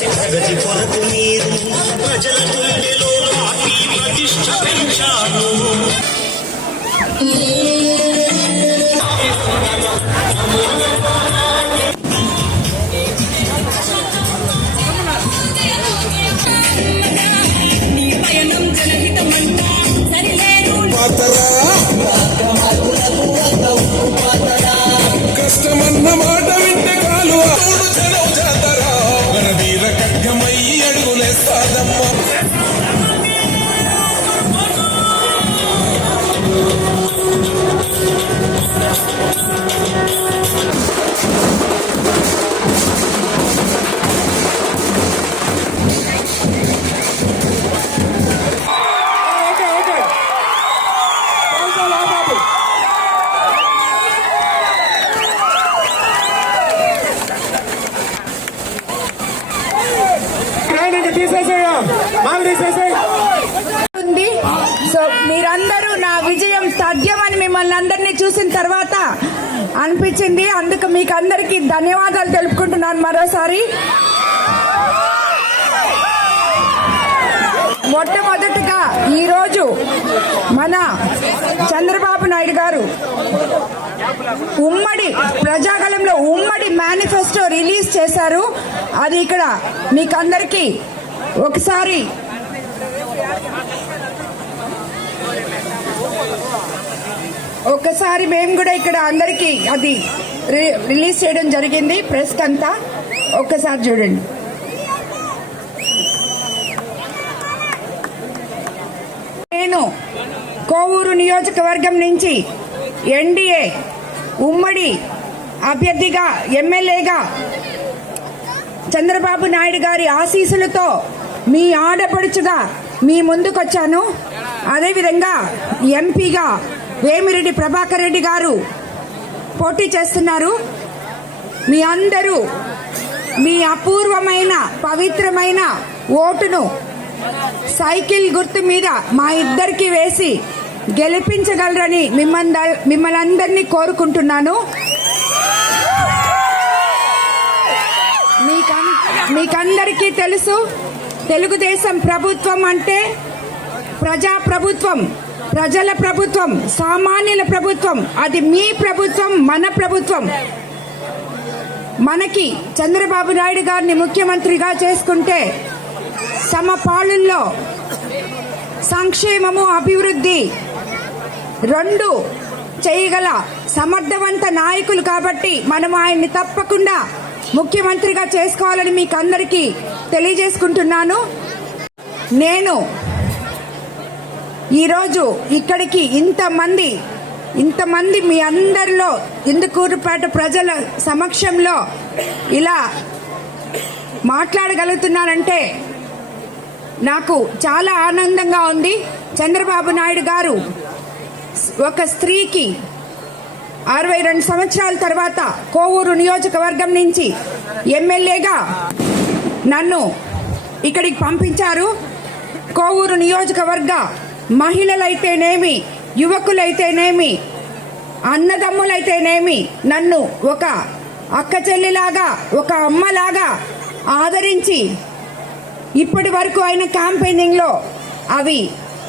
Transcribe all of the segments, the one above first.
నిర్మాణం కొరకు మీరు ప్రజల గుండెలో ప్రతిష్ట పెంచాను ఉంది. సో మీరందరూ నా విజయం సాధ్యమని మిమ్మల్ని అందరినీ చూసిన తర్వాత అనిపించింది. అందుకు మీకు అందరికీ ధన్యవాదాలు తెలుపుకుంటున్నాను మరోసారి. మొట్టమొదటిగా ఈరోజు మన చంద్రబాబు నాయుడు గారు ఉమ్మడి ప్రజాగలంలో ఉమ్మడి మేనిఫెస్టో రిలీజ్ చేశారు. అది ఇక్కడ మీకు అందరికీ ఒకసారి మేము కూడా ఇక్కడ అందరికీ అది రి- రిలీజ్ చేయడం జరిగింది. ప్రెస్ అంతా ఒక్కసారి చూడండి. నేను కోవూరు నియోజకవర్గం నుంచి ఎన్డీఏ ఉమ్మడి అభ్యర్థిగా ఎమ్మెల్యేగా చంద్రబాబు నాయుడు గారి ఆశీస్సులతో మీ ఆడపడుచుగా మీ ముందుకొచ్చాను. అదేవిధంగా ఎంపీగా వేమిరెడ్డి ప్రభాకర్ రెడ్డి గారు పోటీ చేస్తున్నారు. మీ అందరూ మీ అపూర్వమైన పవిత్రమైన ఓటును సైకిల్ గుర్తు మీద మా ఇద్దరికి వేసి గెలిపించగలరని మిమ్మల్ని మిమ్మల్ని అందరినీ కోరుకుంటున్నాను. మీకం- మీకందరికీ తెలుసు తెలుగుదేశం ప్రభుత్వం అంటే ప్రజా ప్రభుత్వం ప్రజల ప్రభుత్వం సామాన్యుల ప్రభుత్వం అది మీ ప్రభుత్వం మన ప్రభుత్వం. మనకి చంద్రబాబు నాయుడు గారిని ముఖ్యమంత్రిగా చేసుకుంటే సమపాలనలో సంక్షేమము అభివృద్ధి రెండు చేయగల సమర్థవంత నాయకులు కాబట్టి మనం ఆయన్ని తప్పకుండా ముఖ్యమంత్రిగా చేసుకోవాలని మీకు అందరికీ తెలియజేసుకుంటున్నాను. నేను ఈరోజు ఇక్కడికి ఇంతమంది ఇంతమంది మీ అందరిలో ఇందుకూరుపేట ప్రజల సమక్షంలో ఇలా మాట్లాడగలుగుతున్నానంటే నాకు చాలా ఆనందంగా ఉంది. చంద్రబాబు నాయుడు గారు ఒక స్త్రీకి అరవై రెండు సంవత్సరాల తర్వాత కోవూరు నియోజకవర్గం నుంచి ఎమ్మెల్యేగా నన్ను ఇక్కడికి పంపించారు. కోవూరు నియోజకవర్గ మహిళలైతేనేమి యువకులైతేనేమి అన్నదమ్ములైతేనేమి నన్ను ఒక అక్క చెల్లిలాగా ఒక అమ్మలాగా ఆదరించి ఇప్పటి వరకు అయిన క్యాంపెయినింగ్లో అవి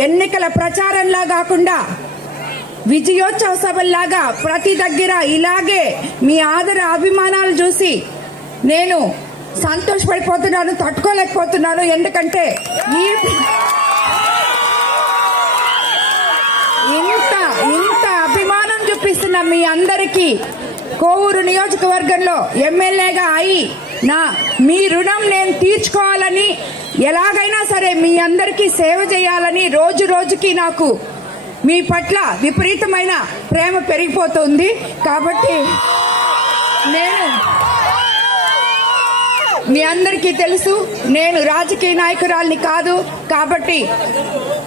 ఎన్నికల ప్రచారంలా కాకుండా విజయోత్సవ సభల్లాగా ప్రతి దగ్గర ఇలాగే మీ ఆదర అభిమానాలు చూసి నేను సంతోషపడిపోతున్నాను తట్టుకోలేకపోతున్నాను. ఎందుకంటే ఈ ఇంత ఇంత అభిమానం చూపిస్తున్న మీ అందరికీ కోవూరు నియోజకవర్గంలో ఎమ్మెల్యేగా అయి నా మీ రుణం నేను తీర్చుకోవాలని ఎలాగైనా సరే మీ అందరికీ సేవ చేయాలని రోజు రోజుకి నాకు మీ పట్ల విపరీతమైన ప్రేమ పెరిగిపోతుంది. కాబట్టి నేను మీ అందరికీ తెలుసు నేను రాజకీయ నాయకురాల్ని కాదు కాబట్టి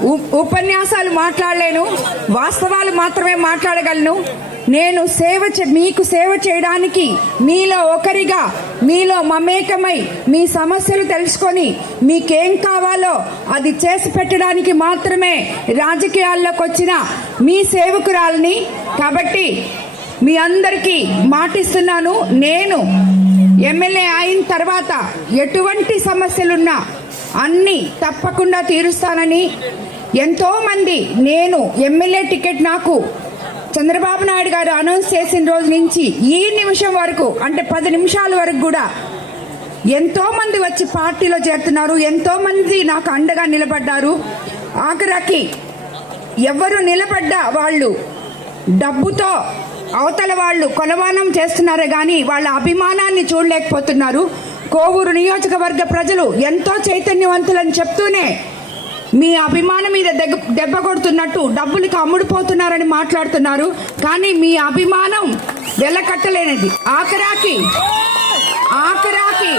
ఉ- ఉపన్యాసాలు మాట్లాడలేను వాస్తవాలు మాత్రమే మాట్లాడగలను. నేను సేవ మీకు సేవ చేయడానికి మీలో ఒకరిగా మీలో మమేకమై మీ సమస్యలు తెలుసుకొని మీకేం కావాలో అది చేసి పెట్టడానికి మాత్రమే రాజకీయాల్లోకి వచ్చిన మీ సేవకురాలని. కాబట్టి మీ అందరికీ మాటిస్తున్నాను నేను ఎమ్మెల్యే అయిన తర్వాత ఎటువంటి సమస్యలున్నా అన్ని తప్పకుండా తీరుస్తానని ఎంతో మంది నేను ఎమ్మెల్యే టికెట్ నాకు చంద్రబాబు నాయుడు గారు అనౌన్స్ చేసిన రోజు నుంచి ఈ నిమిషం వరకు అంటే పది నిమిషాల వరకు కూడా ఎంతో మంది వచ్చి పార్టీలో చేరుతున్నారు ఎంతో మంది నాకు అండగా నిలబడ్డారు. ఆఖరికి ఎవరు నిలబడ్డా వాళ్ళు డబ్బుతో అవతల వాళ్ళు కొలవానం చేస్తున్నారే కానీ వాళ్ళ అభిమానాన్ని చూడలేకపోతున్నారు. కోవూరు నియోజకవర్గ ప్రజలు ఎంతో చైతన్యవంతులని చెప్తూనే మీ అభిమానం మీద దెబ్బ దెబ్బ కొడుతున్నట్టు డబ్బులకి అమ్ముడుపోతున్నారని మాట్లాడుతున్నారు. కానీ మీ అభిమానం వెలకట్టలేనిది. ఆఖరాకి ఆఖరాకి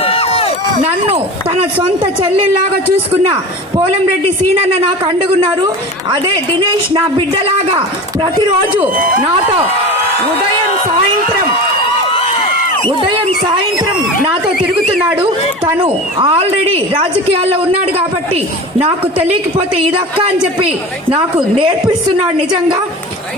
నన్ను తన సొంత చెల్లెల్లాగా చూసుకున్న పోలంరెడ్డి సీనన్న నాకు అండుగున్నారు. అదే దినేష్ నా బిడ్డలాగా ప్రతిరోజు నాతో ఉదయం సాయంత్రం. ఉదయం సాయంత్రం నాతో తిరుగుతున్నాడు. తను ఆల్రెడీ రాజకీయాల్లో ఉన్నాడు కాబట్టి నాకు తెలియకపోతే ఇదక్క అని చెప్పి నాకు నేర్పిస్తున్నాడు నిజంగా.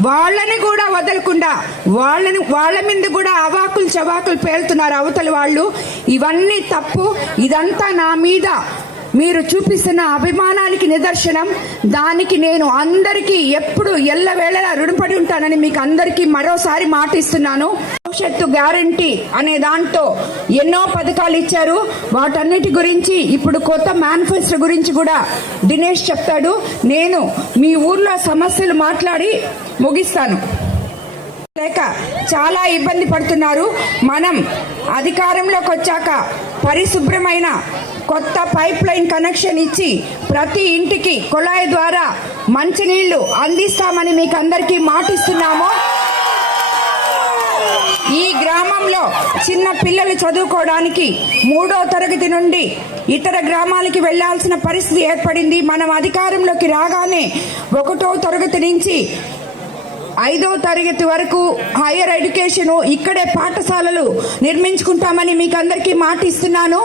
వాళ్ళని కూడా వదలకుండా వాళ్ళని వాళ్ళ మీద కూడా అవాకులు చవాకులు పేలుతున్నారు అవతల వాళ్ళు. ఇవన్నీ తప్పు. ఇదంతా నా మీద మీరు చూపిస్తున్న అభిమానానికి నిదర్శనం దానికి నేను అందరికీ ఎప్పుడు ఎల్లవేళలా రుణపడి ఉంటానని మీకు అందరికీ మరోసారి మాట ఇస్తున్నాను భవిష్యత్తు గ్యారంటీ అనే దాంతో ఎన్నో పథకాలు ఇచ్చారు. వాటన్నిటి గురించి ఇప్పుడు కొత్త మేనిఫెస్టో గురించి కూడా దినేష్ చెప్తాడు. నేను మీ ఊర్లో సమస్యలు మాట్లాడి ముగిస్తాను. లేక చాలా ఇబ్బంది పడుతున్నారు. మనం అధికారంలోకి వచ్చాక పరిశుభ్రమైన కొత్త పైప్ లైన్ కనెక్షన్ ఇచ్చి ప్రతి ఇంటికి కుళాయి ద్వారా మంచినీళ్ళు అందిస్తామని మీకు అందరికీ మాటిస్తున్నాము. ఈ గ్రామంలో చిన్న పిల్లలు చదువుకోవడానికి మూడో తరగతి నుండి ఇతర గ్రామాలకి వెళ్ళాల్సిన పరిస్థితి ఏర్పడింది. మనం అధికారంలోకి రాగానే ఒకటో తరగతి నుంచి ఐదో తరగతి వరకు హైయర్ ఎడ్యుకేషన్ ఇక్కడే పాఠశాలలు నిర్మించుకుంటామని మీకు అందరికీ మాటిస్తున్నాను.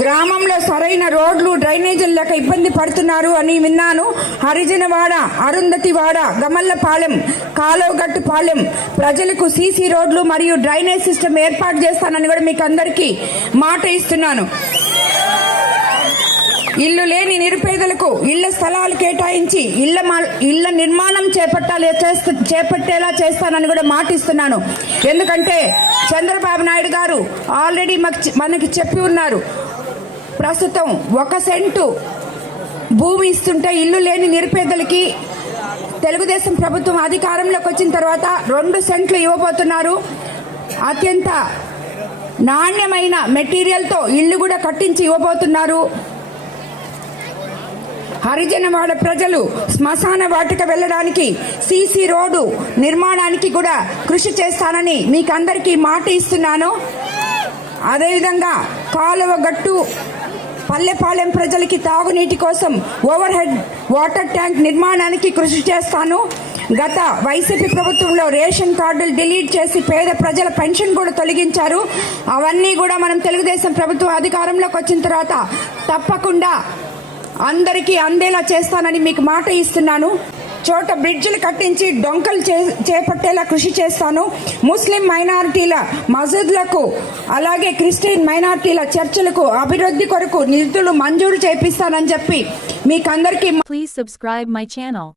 గ్రామంలో సరైన రోడ్లు డ్రైనేజీలు లేక ఇబ్బంది పడుతున్నారు అని విన్నాను. హరిజనవాడ అరుంధతివాడ గమల్లపాలెం కాలువగట్టుపాలెం ప్రజలకు సీసీ రోడ్లు మరియు డ్రైనేజ్ సిస్టమ్ ఏర్పాటు చేస్తానని కూడా మీకు అందరికీ మాట ఇస్తున్నాను. ఇల్లు లేని నిరుపేదలకు ఇళ్ళ స్థలాలు కేటాయించి ఇళ్ళ మా- ఇళ్ళ నిర్మాణం చేపట్టాలి చేస్తూ చేపట్టేలా చేస్తానని కూడా మాటిస్తున్నాను ఎందుకంటే చంద్రబాబు నాయుడు గారు ఆల్రెడీ మాకు మనకి చెప్పి ఉన్నారు. ప్రస్తుతం ఒక సెంటు భూమి ఇస్తుంటే ఇల్లు లేని నిరుపేదలకి తెలుగుదేశం ప్రభుత్వం అధికారంలోకి వచ్చిన తర్వాత రెండు సెంట్లు ఇవ్వబోతున్నారు. అత్యంత నాణ్యమైన మెటీరియల్తో ఇల్లు కూడా కట్టించి ఇవ్వబోతున్నారు. హరిజనవాడ ప్రజలు శ్మశాన వాటిక వెళ్ళడానికి సీసీ రోడ్డు నిర్మాణానికి కూడా కృషి చేస్తానని మీకు అందరికీ మాట ఇస్తున్నాను. అదేవిధంగా కాలువ గట్టు పల్లెపాలెం ప్రజలకి తాగునీటి కోసం ఓవర్ హెడ్ వాటర్ ట్యాంక్ నిర్మాణానికి కృషి చేస్తాను. గత వైసీపీ ప్రభుత్వంలో రేషన్ కార్డులు డిలీట్ చేసి పేద ప్రజల పెన్షన్ కూడా తొలగించారు. అవన్నీ కూడా మనం తెలుగుదేశం ప్రభుత్వం అధికారంలోకి వచ్చిన తర్వాత తప్పకుండా అందరికీ అందేలా చేస్తానని మీకు మాట ఇస్తున్నాను. చోట బ్రిడ్జిలు కట్టించి డొంకలు చే- చేపట్టేలా కృషి చేస్తాను ముస్లిం మైనారిటీల మసీదులకు అలాగే క్రిస్టియన్ మైనారిటీల చర్చలకు అభివృద్ధి కొరకు నిధులు మంజూరు చేపిస్తానని చెప్పి మీకు ప్లీజ్ సబ్స్క్రైబ్ మై ఛానల్.